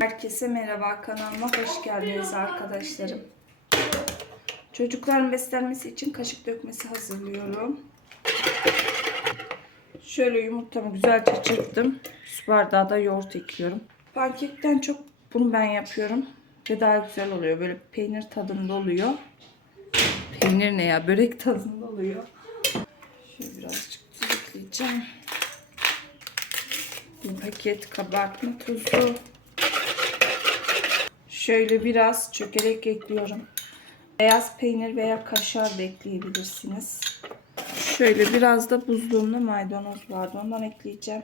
Herkese merhaba, kanalıma hoş geldiniz arkadaşlarım. Çocukların beslenmesi için kaşık dökmesi hazırlıyorum. Şöyle yumurtamı güzelce çırptım. Su bardağı da yoğurt ekliyorum. Pankekten çok bunu ben yapıyorum. Ve daha güzel oluyor. Böyle peynir tadında oluyor. Peynir ne ya? Börek tadında oluyor. Şöyle birazcık tuz ekleyeceğim. Bir paket kabartma tozu. Şöyle biraz çökelek ekliyorum. Beyaz peynir veya kaşar da ekleyebilirsiniz. Şöyle biraz da buzluğumda maydanoz vardı. Ondan ekleyeceğim.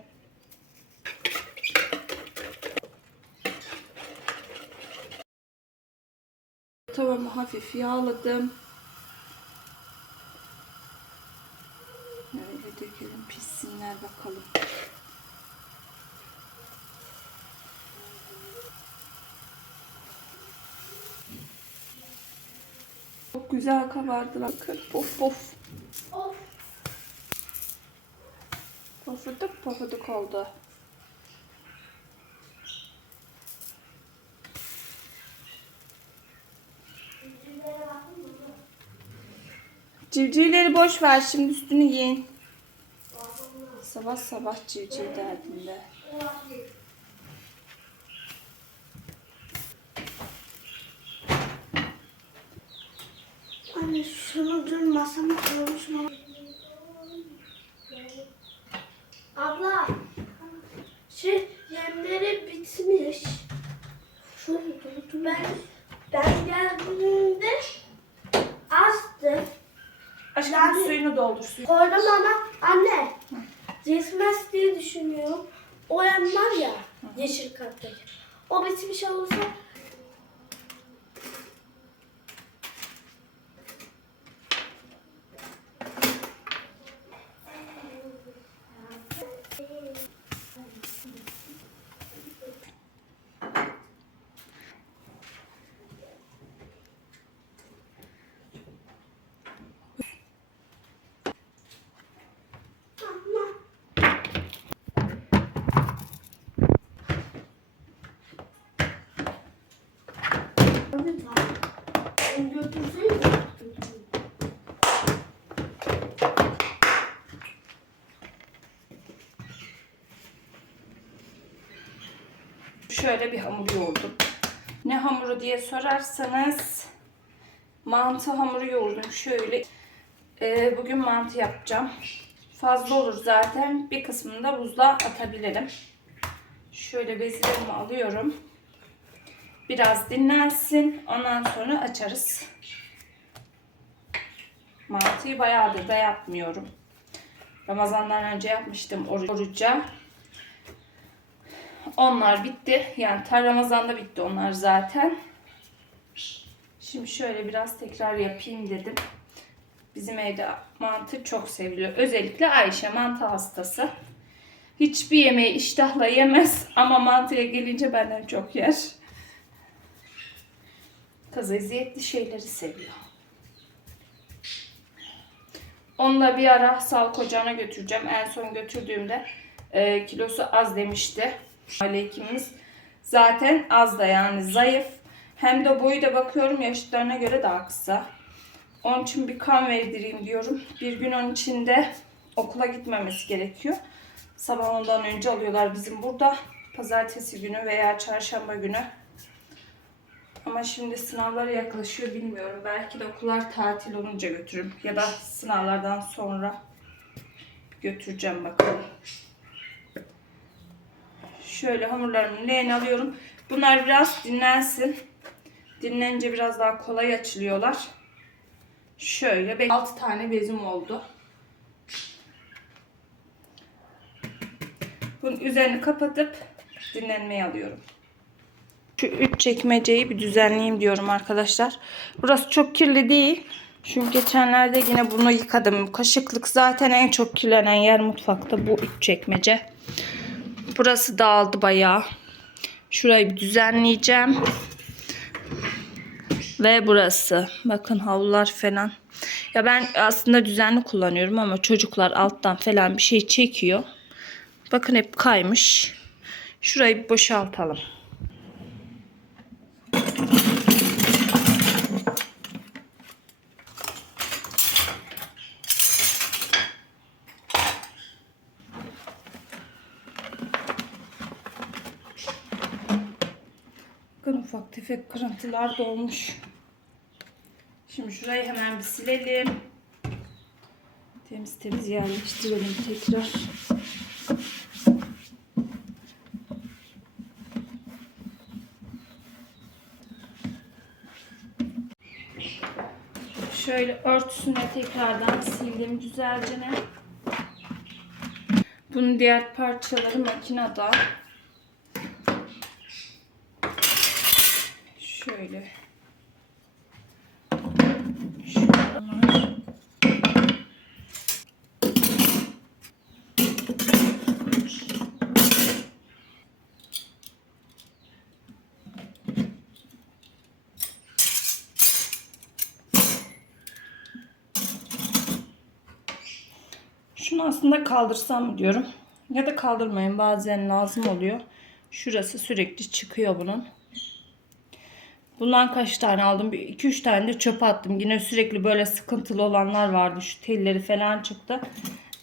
Tavamı hafif yağladım. Böyle dökelim, pişsinler bakalım. Çok güzel kabardılar. Pof pof. Pofuduk pofuduk oldu. Civcivleri boş ver, şimdi üstünü giyin. Sabah sabah civciv derdinde. Anne şunu dün masama koymuşum. Abla, yemleri bitmiş. Ben geldiğimde azdı. Aşkım Yani- suyunu doldur. Suyu. Koydum ama anne, yetmez diye düşünüyorum. O yem var ya, yeşil karttaki. O bitmiş olursa Şöyle bir hamur yoğurdum. Ne hamuru diye sorarsanız mantı hamuru yoğurdum. Şöyle bugün mantı yapacağım. Fazla olur zaten. Bir kısmını da buzluğa atabilirim. Şöyle bezlerimi alıyorum. Biraz dinlensin. Ondan sonra açarız. Mantıyı bayağıdır da yapmıyorum. Ramazandan önce yapmıştım oruca. Onlar bitti. Yani Ramazan'da bitti onlar zaten. Şimdi şöyle biraz tekrar yapayım dedim. Bizim evde mantı çok seviliyor. Özellikle Ayşe mantı hastası. Hiçbir yemeği iştahla yemez ama mantıya gelince benden çok yer. Kız eziyetli şeyleri seviyor. Onu da bir ara sağlık ocağına götüreceğim. En son götürdüğümde kilosu az demişti. Aile hekimimiz zaten az da, yani zayıf. Hem de boyu da bakıyorum yaşlarına göre daha kısa. Onun için bir kan verdireyim diyorum. Bir gün onun içinde okula gitmemesi gerekiyor. Sabah ondan önce alıyorlar bizim burada. Pazartesi günü veya çarşamba günü. Ama şimdi sınavlara yaklaşıyor, bilmiyorum. Belki de okullar tatil olunca götürürüm. Ya da sınavlardan sonra götüreceğim bakalım. Şöyle hamurlarımı leğene alıyorum. Bunlar biraz dinlensin. Dinlenince biraz daha kolay açılıyorlar. Şöyle 6 tane bezim oldu. Bunun üzerini kapatıp dinlenmeye alıyorum. Şu 3 çekmeceyi bir düzenleyeyim diyorum arkadaşlar. Burası çok kirli değil. Çünkü geçenlerde yine bunu yıkadım. Kaşıklık zaten en çok kirlenen yer mutfakta, bu 3 çekmece. Burası dağıldı bayağı. Şurayı bir düzenleyeceğim. Ve burası. Bakın havlular falan. Ya ben aslında düzenli kullanıyorum ama çocuklar alttan falan bir şey çekiyor. Bakın hep kaymış. Şurayı bir boşaltalım. Bakın ufak tefek kırıntılar da olmuş. Şimdi şurayı hemen bir silelim. Temiz temiz yerleştirelim tekrar. Şöyle örtüsüne tekrardan sildim güzelce. Bunun diğer parçaları makinede. Şöyle. Şunlar. Şunu aslında kaldırsam mı diyorum. Ya da kaldırmayın. Bazen lazım oluyor. Şurası sürekli çıkıyor bunun. Bundan kaç tane aldım? 2-3 tane de çöpe attım. Yine sürekli böyle sıkıntılı olanlar vardı. Şu telleri falan çıktı.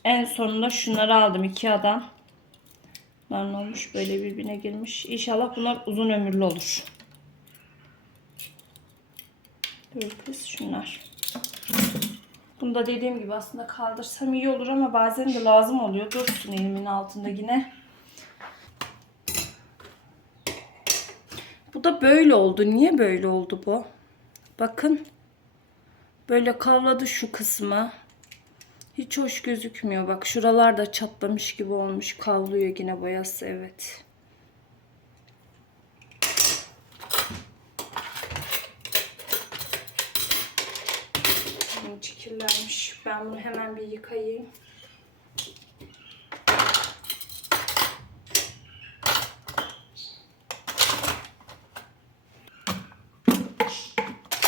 En sonunda şunları aldım. Ikea'dan. Bunlar ne olmuş? Böyle birbirine girmiş. İnşallah bunlar uzun ömürlü olur. Böyle kız şunlar. Bunu da dediğim gibi aslında kaldırsam iyi olur ama bazen de lazım oluyor. Dursun elimin altında yine. Bu da böyle oldu. Niye böyle oldu bu? Bakın. Böyle kavladı şu kısmı. Hiç hoş gözükmüyor. Bak şuralar da çatlamış gibi olmuş. Kavlıyor yine boyası. Evet. İçi kirlenmiş. Ben bunu hemen bir yıkayayım.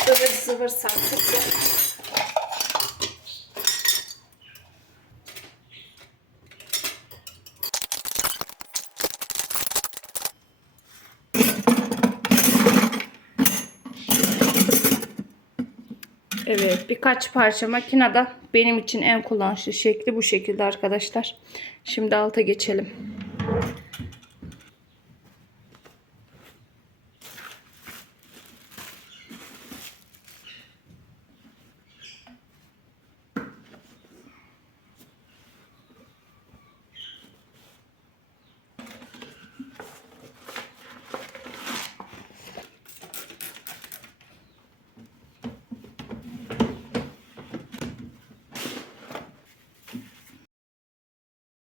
Zıvır zıvır sarkıttı. Evet, birkaç parça makinede benim için en kullanışlı şekli bu şekilde arkadaşlar. Şimdi alta geçelim.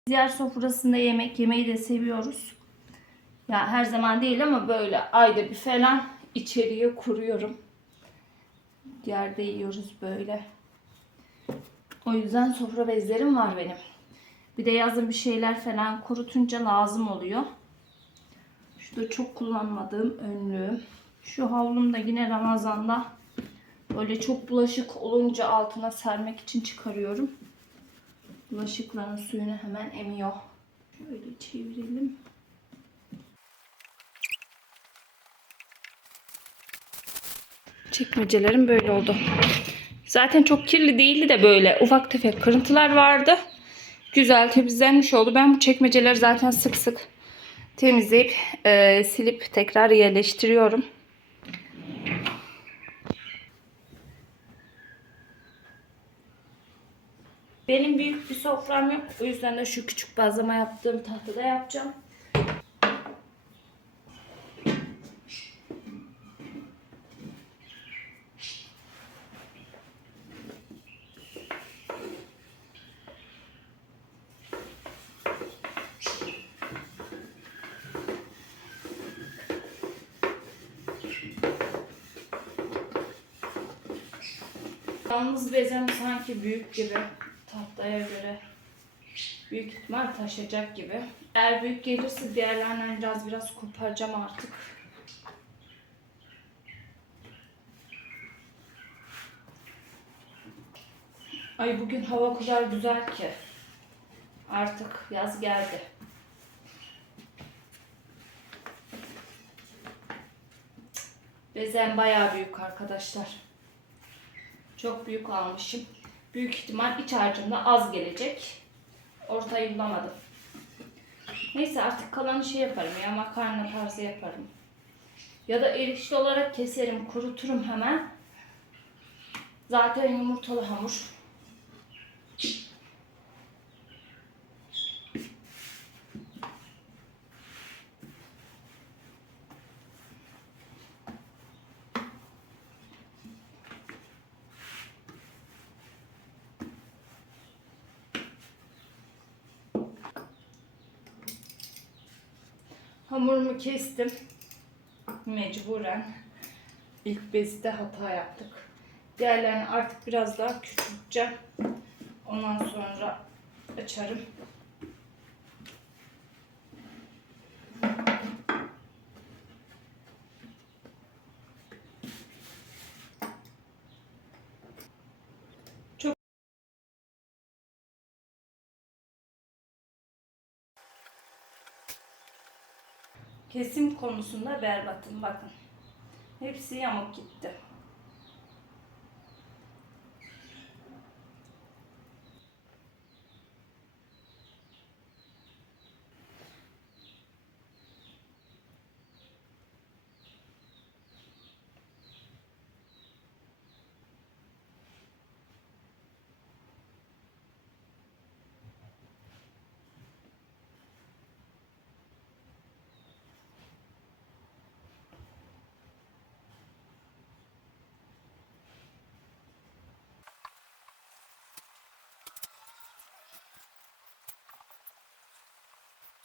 Diğer sofrasında yemek yemeyi de seviyoruz. Ya her zaman değil ama böyle ayda bir falan içeriye kuruyorum. Yerde yiyoruz böyle. O yüzden sofra bezlerim var benim. Bir de yazın bir şeyler falan kurutunca lazım oluyor. Şu da çok kullanmadığım önlüğüm. Şu havlum da yine Ramazan'da böyle çok bulaşık olunca altına sermek için çıkarıyorum. Bulaşıkların suyunu hemen emiyor. Şöyle çevirelim. Çekmecelerim böyle oldu. Zaten çok kirli değildi de böyle ufak tefek kırıntılar vardı. Güzel temizlenmiş oldu. Ben bu çekmeceleri zaten sık sık temizleyip silip tekrar yerleştiriyorum. Benim büyük bir sofram yok. O yüzden de şu küçük bazlama yaptığım tahtada yapacağım. Yalnız bezem sanki büyük gibi. Tahtaya göre büyük ihtimal taşacak gibi. Eğer büyük gelirse diğerlerinden biraz koparacağım artık. Ay bugün hava o kadar güzel ki. Artık yaz geldi. Bezem bayağı büyük arkadaşlar. Çok büyük almışım. Büyük ihtimal iç harcımda az gelecek. Ortayı bulamadım. Neyse artık kalanı şey yaparım ya, makarna tarzı yaparım. Ya da erişte olarak keserim, kuruturum hemen. Zaten yumurtalı hamur. Hamurumu kestim. Mecburen. İlk bezde hata yaptık. Diğerlerini artık biraz daha küçülteceğim. Ondan sonra açarım. Çok kesim konusunda berbatım, bakın. Hepsi yamuk gitti.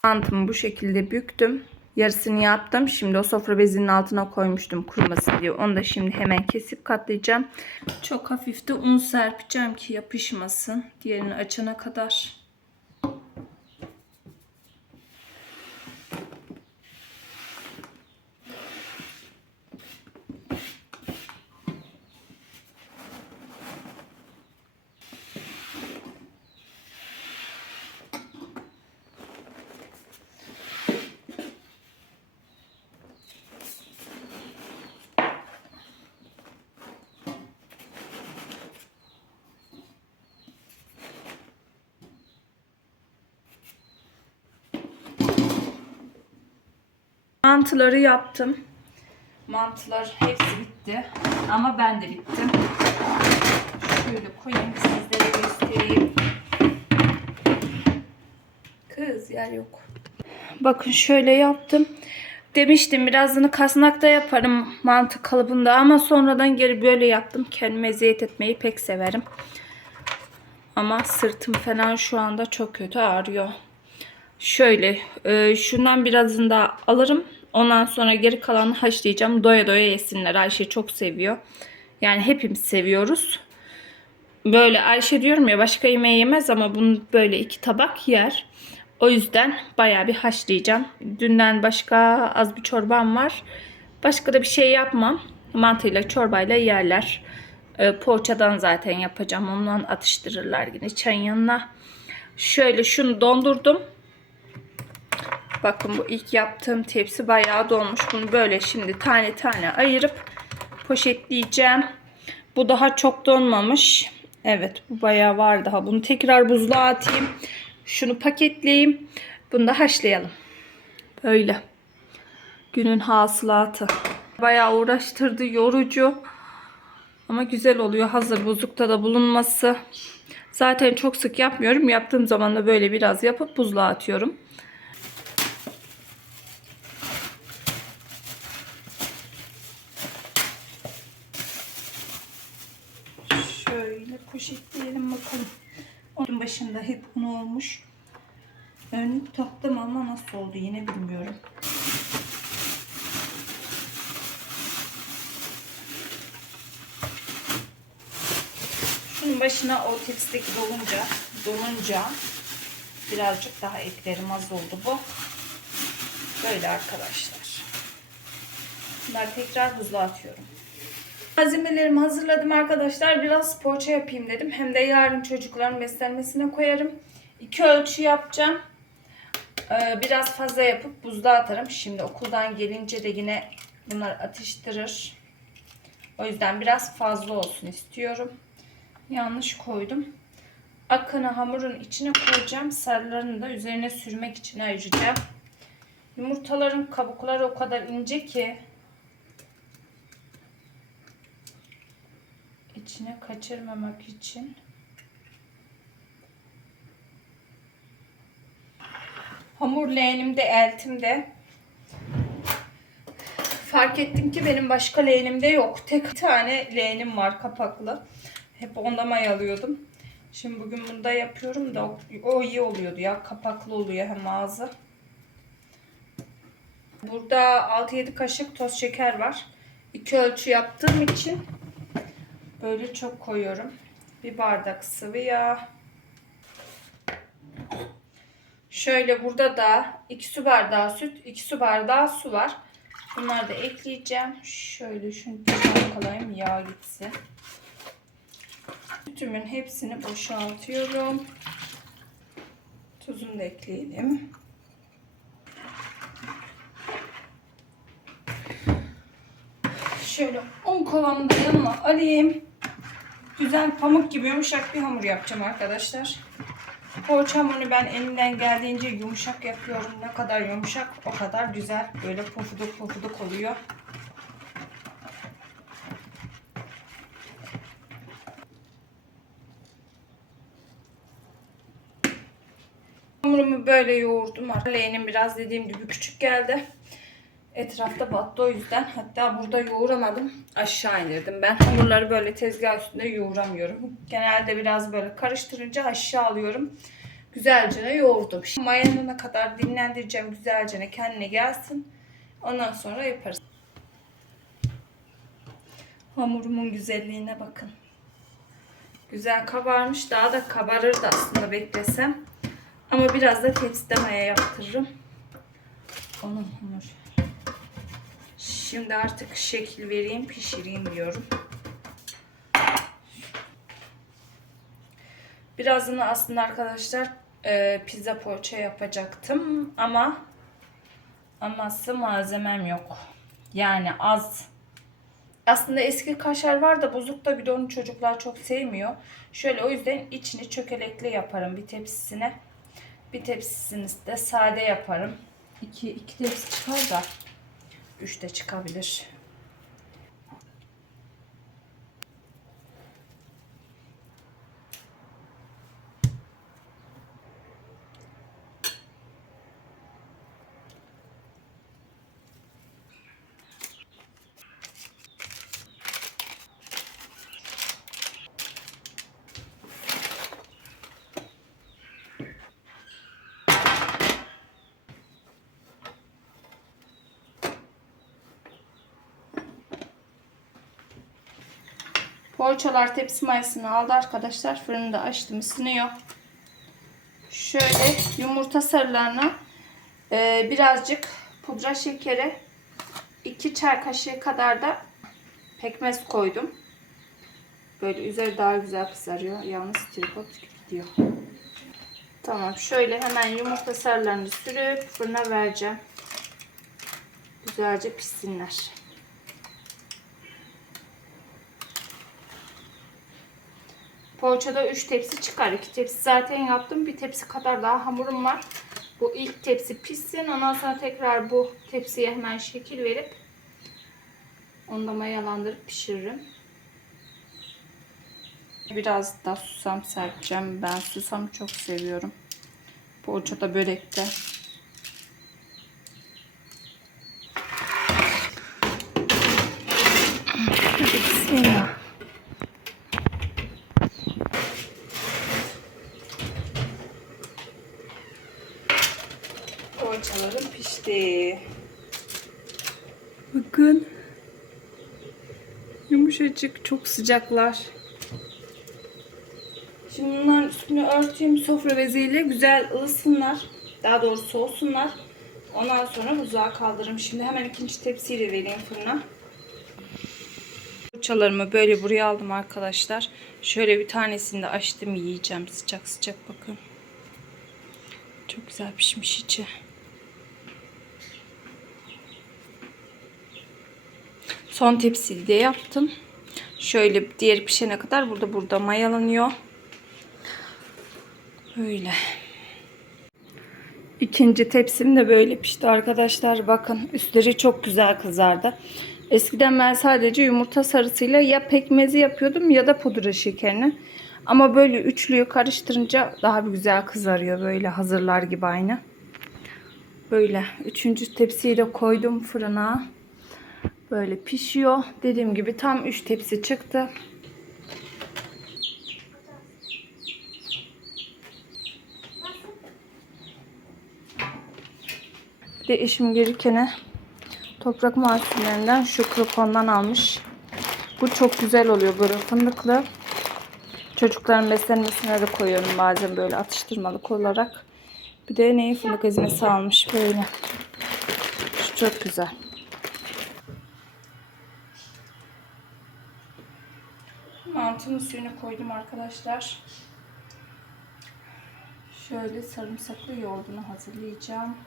Mantımı bu şekilde büktüm. Yarısını yaptım. Şimdi o sofra bezinin altına koymuştum kurumasın diye. Onu da şimdi hemen kesip katlayacağım. Çok hafif de un serpeceğim ki yapışmasın. Diğerini açana kadar. Mantıları yaptım. Mantılar hepsi bitti. Ama ben de bittim. Şöyle koyayım sizlere göstereyim. Kız yer yok. Bakın şöyle yaptım. Demiştim birazını kasnakta yaparım mantı kalıbında ama sonradan geri böyle yaptım. Kendime eziyet etmeyi pek severim. Ama sırtım falan şu anda çok kötü ağrıyor. Şöyle şundan birazını da alırım. Ondan sonra geri kalanını haşlayacağım. Doya doya yesinler. Ayşe çok seviyor. Yani hepimiz seviyoruz. Böyle Ayşe diyorum ya, başka yemeği yemez ama bunu böyle 2 tabak yer. O yüzden bayağı bir haşlayacağım. Dünden başka az bir çorbam var. Başka da bir şey yapmam. Mantıyla çorbayla yerler. Poğaçadan zaten yapacağım. Ondan atıştırırlar yine çayın yanına. Şöyle şunu dondurdum. Bakın bu ilk yaptığım tepsi bayağı dolmuş. Bunu böyle şimdi tane tane ayırıp poşetleyeceğim. Bu daha çok donmamış. Evet, bu bayağı var daha. Bunu tekrar buzluğa atayım. Şunu paketleyeyim. Bunu da haşlayalım. Böyle. Günün hasılatı. Bayağı uğraştırdı, yorucu. Ama güzel oluyor. Hazır buzlukta da bulunması. Zaten çok sık yapmıyorum. Yaptığım zaman da böyle biraz yapıp buzluğa atıyorum. Şöyle poşetleyelim bakalım. Onun başında hep un olmuş. Önlük taktım ama nasıl oldu yine bilmiyorum. Şunun başına o tepsideki dolunca birazcık daha eklerim, az oldu bu. Böyle arkadaşlar. Bunları tekrar buzluğa atıyorum. Malzemelerimi hazırladım arkadaşlar. Biraz poğaça yapayım dedim. Hem de yarın çocukların beslenmesine koyarım. 2 ölçü yapacağım. Biraz fazla yapıp buzluğa atarım. Şimdi okuldan gelince de yine bunlar atıştırır. O yüzden biraz fazla olsun istiyorum. Yanlış koydum. Akını hamurun içine koyacağım. Sarılarını da üzerine sürmek için ayıracağım. Yumurtaların kabukları o kadar ince ki içine kaçırmamak için hamur leğenimde, eltimde. Fark ettim ki benim başka leğenimde yok. Tek tane leğenim var kapaklı. Hep onda mayalıyordum. Şimdi bugün bunda yapıyorum da o iyi oluyordu ya. Kapaklı oluyor hem ağzı. Burada 6-7 kaşık toz şeker var. 2 ölçü yaptığım için böyle çok koyuyorum. Bir bardak sıvı yağ. Şöyle burada da 2 su bardağı süt, 2 su bardağı su var. Bunları da ekleyeceğim. Şöyle şunu çalkalayayım, yağ gitsin. Sütümün hepsini boşaltıyorum. Tuzunu da ekleyelim. Şöyle un kovanını da yanıma alayım. Güzel pamuk gibi yumuşak bir hamur yapacağım arkadaşlar. Poğaça hamurunu ben elimden geldiğince yumuşak yapıyorum. Ne kadar yumuşak o kadar güzel. Böyle pofuduk pofuduk oluyor. Hamurumu böyle yoğurdum. Leğenim biraz dediğim gibi küçük geldi. Etrafta battı o yüzden. Hatta burada yoğuramadım. Aşağı indirdim. Ben hamurları böyle tezgah üstünde yoğuramıyorum. Genelde biraz böyle karıştırınca aşağı alıyorum. Güzelce yoğurdum. Şimdi mayanana kadar dinlendireceğim. Güzelce kendine gelsin. Ondan sonra yaparız. Hamurumun güzelliğine bakın. Güzel kabarmış. Daha da kabarırdı aslında beklesem. Ama biraz da tepside maya yaptırırım. Onun hamur. Şimdi artık şekil vereyim, pişireyim diyorum. Birazını aslında arkadaşlar pizza poğaça yapacaktım ama aması malzemem yok. Yani az. Aslında eski kaşar var da bozukta, bir de onu çocuklar çok sevmiyor. Şöyle o yüzden içini çökelekli yaparım bir tepsisine. Bir tepsisini de sade yaparım. İki tepsi çıkar da 3 de çıkabilir. Poğaçalar tepsi mayasını aldı arkadaşlar. Fırını da açtım, ısınıyor. Şöyle yumurta sarılarına birazcık pudra şekeri, 2 çay kaşığı kadar da pekmez koydum. Böyle üzeri daha güzel kızarıyor. Yalnız tripod gidiyor. Tamam, şöyle hemen yumurta sarılarını sürüp fırına vereceğim. Güzelce pişsinler. Poğaçada 3 tepsi çıkar. 2 tepsi zaten yaptım. Bir tepsi kadar daha hamurum var. Bu ilk tepsi pişsin. Ondan sonra tekrar bu tepsiye hemen şekil verip onu da mayalandırıp pişiririm. Biraz da susam serpeceğim. Ben susamı çok seviyorum. Poğaçada, börekte. Bismillah. Poğaçalarım pişti. Bakın. Yumuşacık, çok sıcaklar. Şimdi bunların üstünü örteyim sofra beziyle, güzel ılısınlar. Daha doğrusu soğusunlar. Ondan sonra buzluğa kaldırırım. Şimdi hemen ikinci tepsiyi de vereyim fırına. Poğaçalarımı böyle buraya aldım arkadaşlar. Şöyle bir tanesini de açtım, yiyeceğim sıcak sıcak, bakın. Çok güzel pişmiş içi. Son tepsiyi de yaptım. Şöyle diğer pişene kadar burada mayalanıyor. Böyle. İkinci tepsim de böyle pişti arkadaşlar. Bakın üstleri çok güzel kızardı. Eskiden ben sadece yumurta sarısıyla ya pekmezi yapıyordum ya da pudra şekerini. Ama böyle üçlüyü karıştırınca daha bir güzel kızarıyor. Böyle hazırlar gibi aynı. Böyle üçüncü tepsiyi de koydum fırına. Böyle pişiyor. Dediğim gibi tam 3 tepsi çıktı. Bir de eşim gelirken toprak mahsullerinden şu kropondan almış. Bu çok güzel oluyor böyle fındıklı. Çocukların beslenmesine de koyuyorum bazen böyle atıştırmalık olarak. Bir de neyi fındık ezmesi almış böyle. Şu çok güzel. Mantının suyunu koydum arkadaşlar. Şöyle sarımsaklı yoğurdunu hazırlayacağım.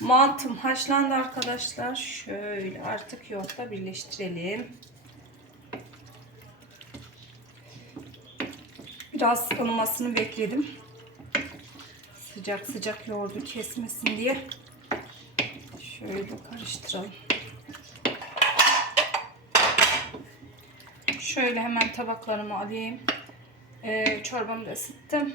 Mantım haşlandı arkadaşlar. Şöyle artık yoğurtla birleştirelim. Biraz ılımasını bekledim. Sıcak sıcak yoğurdu kesmesin diye. Şöyle karıştıralım. Şöyle hemen tabaklarımı alayım. Çorbamı da ısıttım.